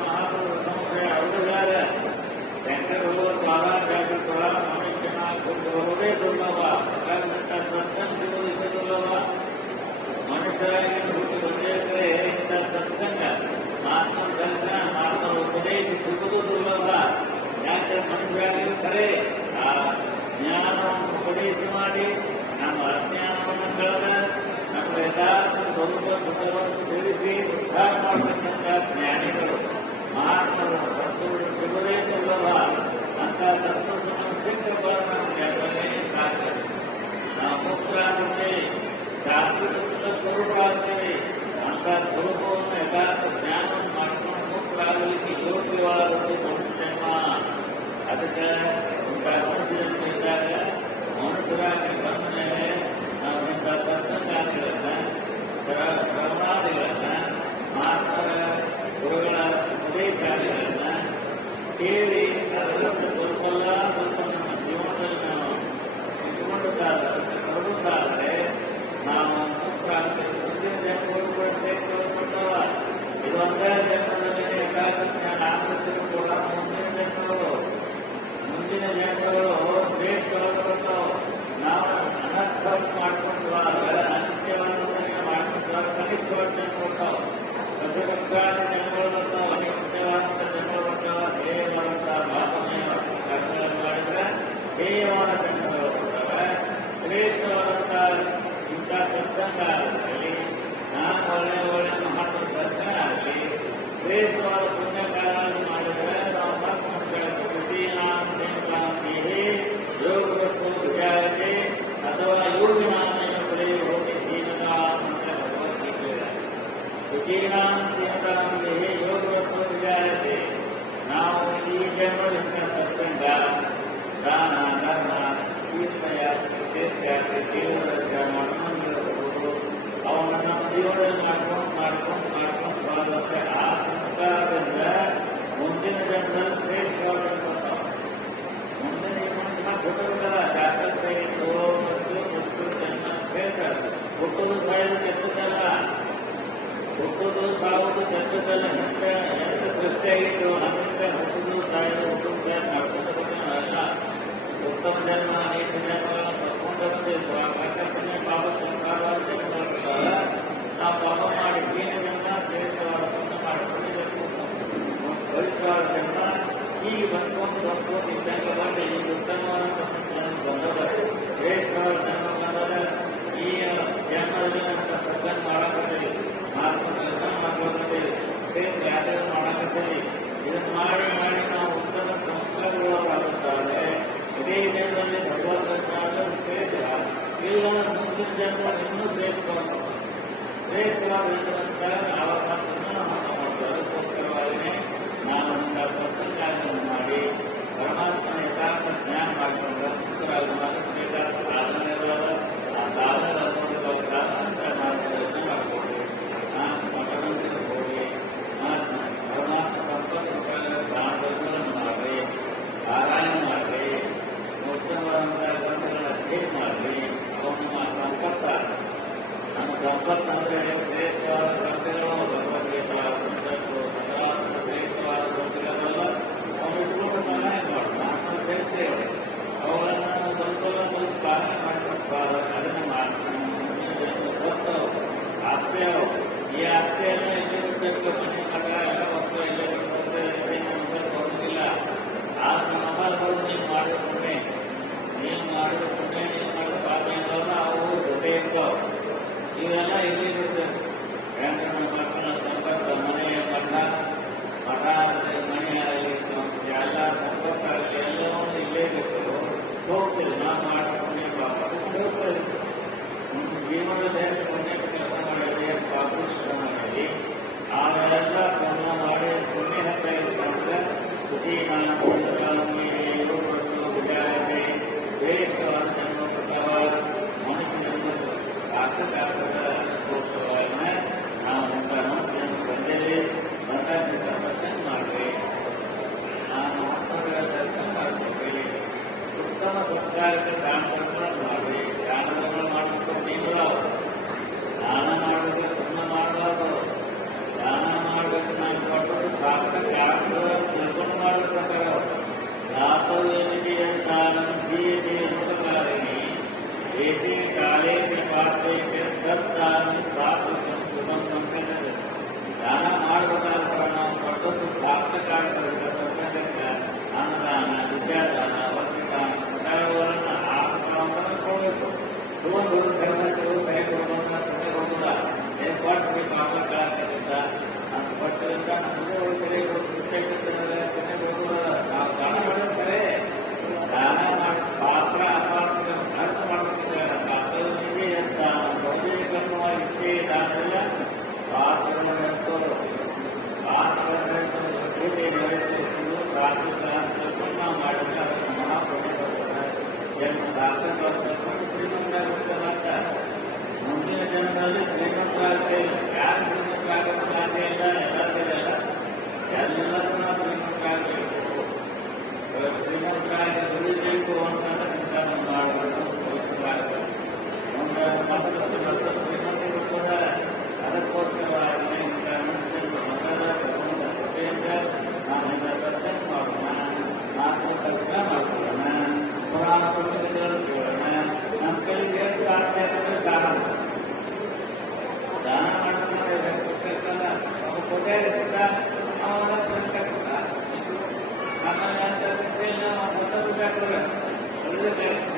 ಮಹಾಪುರುಷ ಸಮುದಾಯ ಅವರಿದ್ದಾರೆ. ಶಂಕರು ಕಾಲಾಜಾಗೃತ ಮನುಷ್ಯನ ಕೊಟ್ಟುವುದೇ ದುರ್ಲಭ. ಹಾಗಂತ ಸತ್ಸಂಗ ಸಿಗುವುದು ದುರ್ಲಭ. ಮನುಷ್ಯರಾಗಿ ಹುಟ್ಟಿ ಬಂದಿದ್ದರೆ ಇಂಥ ಸತ್ಸಂಗ ಆತ್ಮ ದರ್ಶನ ಆತ್ಮ ಉಪದೇಶ ಸಿಗುವುದು ದುರ್ಲಭ. ಯಾಕೆ ಮನುಷ್ಯರಾಗಿ ಕರೆ ಆ ಜ್ಞಾನವನ್ನು ಉಪದೇಶ ಮಾಡಿ ನಮ್ಮ ಅಜ್ಞಾನವನ್ನು ಕಳೆದ ನಮ್ಮ ಯಥಾರ್ಥ ಸ್ವರೂಪ ಸುಖವನ್ನು ತಿಳಿಸಿ ಉದ್ಧಾರ ಮಾಡತಕ್ಕಂಥ ಜ್ಞಾನಿಗಳು ಮಹಾತ್ಮರು ಭಕ್ತರು ಸಿಗುವುದೇ ದುರ್ಲಭ. ಅಂತ ತತ್ವವನ್ನು ಸಿಕ್ಕ ನಮಗೆ ಸಾಕು. ನಾವು ಮುಕ್ತರಾಗುತ್ತೇವೆ, ಶಾಸ್ತ್ರದ ಸ್ವರೂಪ ಆಗ್ತೇವೆ. ಅಂತ ಸ್ವರೂಪವನ್ನು ಯಥಾರ್ಥ ಜ್ಞಾನವನ್ನು ಮಾಡ್ಕೊಂಡು ಮುಕ್ತರಾಗಲಿಕ್ಕೆ ಯೋಗ್ಯವಾದದ್ದು ಮನುಷ್ಯನ. ಅದಕ್ಕೆ ಇಂಥ ಮನುಷ್ಯರಿದ್ದಾಗ ಮನುಷ್ಯರಾಗಿ ಬಂದ ಮೇಲೆ ನಾವು ಇಂಥ ಸತ್ಸಂಗಾದಿಗಳನ್ನ ಶ್ರವಣಾದಿಗಳನ್ನ ಮಹಾತ್ಮರ ಗುರುಗಳ ಉಪದೇಶಾದಿಗಳನ್ನ ಕೇಳಿ ಅದರದ್ದು ಸ್ವಲ್ಪಲ್ಲ ಸ್ವಲ್ಪ ನಮ್ಮ ಜೀವನದಲ್ಲಿ ನಾವು ಇಟ್ಟುಕೊಂಡಾದರೆ ನಾವು ಮುಕ್ತರಾಗ್ತೇವೆ. ಮುಂದಿನ ಜನ್ಮಗಳು ಕೂಡ ಸೇರಿಕೊಳ್ಳುತ್ತವ. ಇದು ಒಂದೇ ಜನ್ಮದಲ್ಲಿ ಯಥಾರ್ಥ ಜ್ಞಾನ ಆಸಕ್ತಿಗಳು ಕೂಡ ಮುಂದಿನ ಜನ್ಮಗಳು ಶ್ರೇಷ್ಠವಾಗುತ್ತವೆ. ನಾವು ಅನರ್ಥವನ್ನು ಮಾಡಿಕೊಂಡು ಅನಿತ್ಯವನ್ನು ಮಾಡಿಕೊಂಡು ಕನಿಷ್ಠವನ್ನು ಕೊಡ್ತಾವೆ. ಪ್ರತಿಪಕ್ಷಾದಿ ಜನಗಳು ಬರ್ತಾವೆ, ಅನಿತ್ಯವಾದಂಥ ಜನಗಳು ಬರ್ತಾವೆ. ಹೇಯವಾದಂಥ ಭಾವನೆಯ ಕರ್ಮಗಳನ್ನು ಮಾಡಿದರೆ ಹೇಯವಾದ ಜನಗಳು ಬರ್ತವೆ. ಶ್ರೇಷ್ಠವಾದಂಥ ಇಂಥ ಸತ್ಸಂಗ ಆಗಲಿ, ನಾನು ಒಳ್ಳೆಯ ಮಹಾತ್ಮ ದರ್ಶನ ಆಗಲಿ, ಶ್ರೇಷ್ಠವಾದ ಪುಣ್ಯಕಾರಗಳನ್ನು ಮಾಡಿದರೆ ನಾವು ಯೋಗವಸ್ತು ವಿಚಾರತೆ ಅಥವಾ ಯೋಗಿನಾಮಯ ಹೋಗಿ ಜೀವನ ಅಂತ ಭಗವದ್ಗೀತೆ. ವಿಜೀನಾಂತೇ ಯೋಗವಸ್ತು ವಿಚಾರತೆ. ನಾವು ಈ ಜನ್ಮದಿಂದ ಸತ್ಸಂಗ, ದಾನ, ಧರ್ಮ, ಕೀರ್ತಯ, ಕ್ಷೇತ್ರಯಾತ್ರೆ, ದೇವರ ಮಾಡ್ಕೊಂಡು ಅವನನ್ನು ನಮ್ಮ ಜೀವನದಲ್ಲಿ ಮಾಡ್ಕೊಂಡು ಬರುವಂತೆ ಆ ಸಂಸ್ಕಾರದಿಂದ ಮುಂದಿನ ಜನ್ಮದಲ್ಲಿ ಶ್ರೇಷ್ಠವಾಗಿ ಮುಂದಿನ ಜನ್ಮ ಹುಟ್ಟುತ್ತಲ್ಲ. ಜಾಗ್ರತೆ ಜನ್ಮ ಹೇಳ್ತಾರೆ. ಹುಟ್ಟುವುದು ಸಾಯೋದು ಕೆಟ್ಟದಲ್ಲ, ಹುಟ್ಟುವುದು ಸಾವುದು ಕೆಟ್ಟದಲ್ಲ. ಎಂತ ಸೃಷ್ಟಿಯಾಗಿತ್ತು ಅದರಿಂದ ಹುಟ್ಟುವುದು ಸಾಯೋದು ಹುಟ್ಟುತ್ತೆ ನಡ್ಕೊಂಡಲ್ಲ. ಉತ್ತಮ ಜನ್ಮ ಅನೇಕ ಜನ್ಮಗಳನ್ನು ತಗೊಂಡು ಬಂದಿತ್ತು. ಆ ಕರ್ತನೆ ಪಾಪ ಸಂಸ್ಕಾರವಾದ ಜನ್ಮಗಳ ನಾವು ಪಾಪ ಮಾಡಿ ಹೀನ ಜನ್ಮ ಶ್ರೇಷ್ಠವಾದ ಪುಣ್ಯ ಮಾಡಿಕೊಂಡಿರಬೇಕು. ಪವಿತ್ರವಾದ ಜನ್ಮ ಈಗ ಬಂದ್ಕೊಂಡು ಇದ್ದಂಗೆ ಬಂದು ಈಗ ಉತ್ತಮವಾದ ಬಂದದ ಶ್ರೇಷ್ಠವಾದ ಜನ್ಮ ಬಂದಾಗ ಈ ಜನ್ಮದಲ್ಲಿ ನಮ್ಮ ಸತ್ಸಂಗ ಮಾಡಕತ್ತೀವಿ, ಮಹಾತ್ಮ ದರ್ಶನ ಮಾಡ್ಕೊಳ್ತೀವಿ, ಶ್ರೇಷ್ಠ ಯಾತ್ರೆ ಮಾಡಕತ್ತೀವಿ. ಇದನ್ನು ಮಾಡಿ ಮಾಡಿ ನಾವು ಉತ್ತಮ ಸಂಸ್ಕಾರಗಳಾಗುತ್ತಾರೆ. ಇದೇ ಜನ್ಮದಲ್ಲಿ ಭಗವದ್ ದರ್ಶನ ಶ್ರೇಷ್ಠ. ಇಲ್ಲ ಮುಂದಿನ ಜನ್ಮ ಇನ್ನೂ ಶ್ರೇಷ್ಠವಾದಂತ ಅವರ ಮಾತನ್ನು ಮಾಡ್ತಾರೆ. ಅದಕ್ಕೋಸ್ಕರವಾಗಿಯೇ ನಾವು ಇಂಥ ಸತ್ಸಂಗಗಳನ್ನು ಮಾಡಿ ಪರಮಾತ್ಮನ ಯಥಾರ್ಥ ಜ್ಞಾನ ಮಾಡಿಕೊಂಡು ಮುಕ್ತರಾಗಿ ಬೇಕಾದ ಸಾಧನೆಗಳಾದ ಆ ಸಾಧನೆಗಳನ್ನು ಮಾರ್ಗದರ್ಶನ ಮಾಡಿಕೊಂಡು ಮಠದಲ್ಲಿ ಹೋಗಿ ಪರಮಾತ್ಮ ಸಂಪರ್ಕ ದಾನಗಳನ್ನು ಮಾಡಿ, ಪಾರಾಯಣ ಮಾಡಿ, ಉತ್ತಮವಾದಂಥ ಗ್ರಂಥಗಳ ಅಧ್ಯಯನ ಮಾಡಿ. ಅವನ್ನ ಸಂಪರ್ಕ ನಮ್ಮ ಸಂಪರ್ಕ ಅಂದರೆ ಶ್ರೇಷ್ಠವಾದ ಗ್ರಂಥಗಳು ಭಗವದ್ಗೀತಾ, ಉಪನಿಷತ್ತು, ಶ್ರೇಷ್ಠವಾದ ಗ್ರಂಥಗಳೆಲ್ಲ ನಾವು ಇಟ್ಕೊಂಡು ಸಹಾಯ ಮಾಡೋಣ. ಸೇರ್ತೇವೆ ಅವುಗಳನ್ನು ಸ್ವಲ್ಪ ಪಾಲನೆ ಮಾಡಿಕೊಂಡು ಅದನ್ನು ಮಾಡ್ತಾರೆ. ಸ್ವತ್ತು ಆಸ್ತಿ ಈ ಆಸ್ತಿಯನ್ನು ಎಲ್ಲಿರಬೇಕು, ಮನೆ ಮಠ ಎಲ್ಲ ವಸ್ತು ಎಲ್ಲಿರುತ್ತೆ ಬರುವುದಿಲ್ಲ. ಆ ನಮ್ಮಗಳು ನೀವು ಮಾಡಿಕೊಂಡೆ ನೀವು ಮಾಡಿದ ಪಾಪಗಳನ್ನ ಅವು ಜೊತೆ ಇರ್ತಾವೆ. ಇವೆಲ್ಲ ಇಲ್ಲಿರುತ್ತೆ. ನಮ್ಮ ಮಕ್ಕಳ ಸಂಪರ್ಕ ಮನೆಯ ಮಠ ಮನೆಯಲ್ಲಿ ಎಲ್ಲ ಸಂಪರ್ಕ ಆಗಲಿ ಎಲ್ಲವನ್ನೂ ಇಲ್ಲೇ ಬೇಕು. ಹೋಗ್ತೀವಿ ನಾವು ಮಾಡಿಕೊಂಡೆ ಪಾಪ ಹೋಗ್ತಾರೆ. ಜೀವನದ ಪುಣ್ಯ ಕೆಲಸ ಮಾಡಿದ್ರೆ ಪಾಪ ಮಾಡಿ ಅವೆಲ್ಲ ಪುಣ್ಯ ಮಾಡಿ ಪುಣ್ಯ ಹತ್ತ ಇರ್ತಂದ್ರೆ ಸುದ್ದಿ ವಿಚಾರಣೆ ಶ್ರೇಷ್ಠವಾದ ಜನ್ಮ ಮನುಷ್ಯನ ಆಗ್ತದ ನಾವು ಇಂಥ ಮನುಷ್ಯನ ಬಂದೇವೆ. ಬಂದಾಗ ದರ್ಶನ ಮಾಡ್ರಿ, ನಾನು ಆತ್ಮಗಳ ದರ್ಶನ ಮಾಡ್ತೀವಿ. ಉತ್ತಮ ಸಂಸ್ಕಾರಕ್ಕೆ ದಾನಗಳನ್ನು ಮಾಡ್ರಿ. ದಾನಗಳನ್ನು ಮಾಡಬೇಕು ನೀವು ದಾನ ಮಾಡಬೇಕು, ಪುಣ್ಯ ಮಾಡಬಾರ್ದು. ದಾನ ಮಾಡಬೇಕು. ನಾನು ಕೊಟ್ಟರು ಸಾರ್ಥಕ ಆಗ್ತದೆ ತಿಳ್ಕೊಂಡು ಮಾಡಬೇಕಾಗ ದಾನ ಮಾಡಬೇಕಾದ್ರೆ ನಾವು ಪಟ್ಟದ್ದು ಸಾರ್ಥಕ ಆಗಬೇಕು. ಸತ್ಸಂಗಕ್ಕೆ ಅನ್ನದಾನ, ವಿದ್ಯಾದಾನ, ವಸ್ತ್ರದಾನ ಮುಂತಾದವುಗಳನ್ನು ಆತ್ಮವನ್ನು ಕೊಡಬೇಕು. ತಗೊಂಡು ಧರ್ಮಸ್ಥರು ಕೈ ಕೊಡುವಂತ ಕೈ ಕೊಡುವುದ ಕೊಟ್ಟು ಕಾಪಾಡ್ಲಿಲ್ಲ ಅಂತ ಕೊಟ್ಟರಿಂದ ನಮಗೆ ಕೈ ಕೊಡುವುದ ನಾವು ದಾನ ಮಾಡಿರ್ತಾರೆ. ದಾನ ಮಾಡಿ ಪಾತ್ರ ಅಪಾತ್ರ ಅರ್ಥ ಮಾಡಬೇಕಿದ್ದಾರೆ. ಪಾತ್ರದ ನಿಧಿ ಅಂತ ಭೌತಿಕನ್ನುವ ಇಚ್ಛೆ ದಾನವಿಲ್ಲ. ಪಾತ್ರವನ್ನು ನಡೆಸೋದು ಪಾತ್ರವನ್ನು ಪೂಜೆ ನಡೆಸುವುದು ಪ್ರಾರ್ಥಿಕ ನಾವು ಮಾಡಿದ್ರೆ ಅದನ್ನು ಮಹಾಪುಣ್ಯ ಜನ್ಮ ಸಾರ್ಥಕವಾಗಬೇಕು. ಶ್ರೀಮಂತರಾಗಬೇಕಂತ ಮುಂದಿನ ಜನ್ಮದಲ್ಲಿ ಶ್ರೀಮಂತರಾಗದೇ ಇಲ್ಲ. ಯಾರು ಶ್ರೀಮಂತರಾಗಬೇಕು ಆಸೆ ಇಲ್ಲ, ಎಲ್ಲರಿಲ್ಲ. ಎಲ್ಲರೂ ನಾವು ಶ್ರೀಮಂತರಾಗಬೇಕು. ಶ್ರೀಮಂತರಾಗಿ ದುಡಿಬೇಕು ಅಂತ ಚಿಂತನೆ ಮಾಡಬೇಕು. ಪವಿತ್ರರಾಗಬೇಕು. ಶ್ರೀಮಂತರು ಕೂಡ ಅದಕ್ಕೋಸ್ಕರವಾಗಿ ಮಕ್ಕಳ ಕೃಪೆಯಿಂದ ನಾವೆಲ್ಲ ಸತ್ಸಂಗ ಮಾಡೋಣ, ನಾಲ್ಕು ಕೆಲಸ ಮಾಡೋಣ, ಪುರಾಣ ಪುಸ್ತಕಗಳು ಕೇಳೋಣ. ನಮ್ಮ ಕೈಗೆ ಸಾಧ್ಯ ಆದರೆ ದಾನ ಮಾಡೋಣ. ಪುಸ್ತಕಲ್ಲ ಅವನು ಕೊಟ್ಟೆ ಇರ್ತಿದ್ದ, ಅವನ ಸಂಕಟ ಆಮೇಲೆ ಅಂತ ನಾವು 1 ರೂಪಾಯಿ ಕೊಡಬೇಕು.